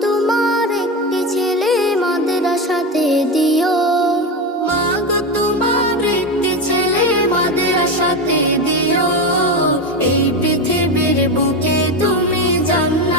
তোমার একটি ছেলে দিও। তোমার একটি ছেলে দিও। এই পৃথিবীর বুকে তুমি জান্নাত।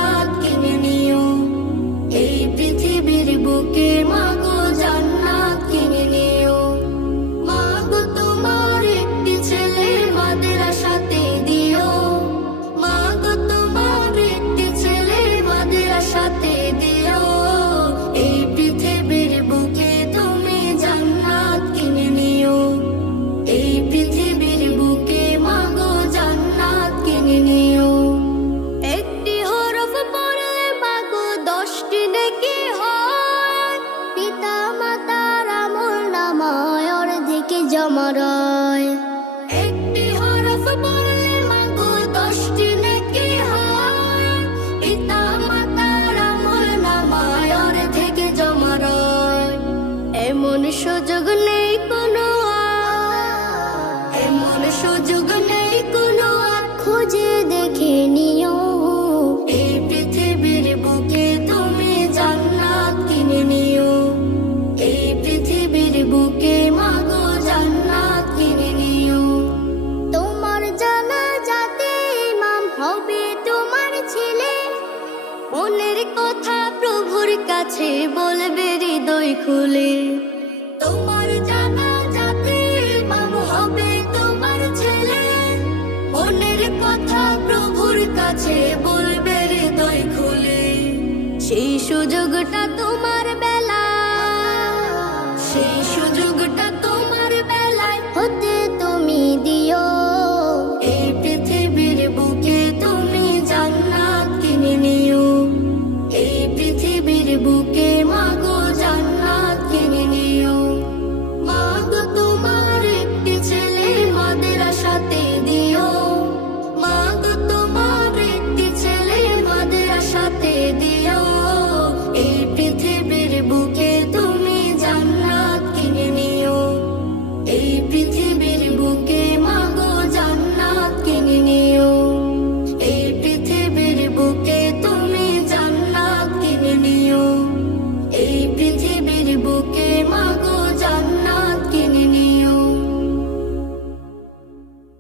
জমা রয় একটি হরফ পড়লে মাগো দশটি নেকি হয়। পিতা মাতার আমল নামায় অর্ধেকে জমা রয় এমন সুযোগ নেই কোনো এমন সুযোগ মনের কথা প্রভুর কাছে বলবে হৃদয় খুলে। তোমার জানা যাতে ইমাম হবে তোমার ছেলে। মনের কথা প্রভুর কাছে বলবে হৃদয় খুলে। সেই সুযোগটা তুমি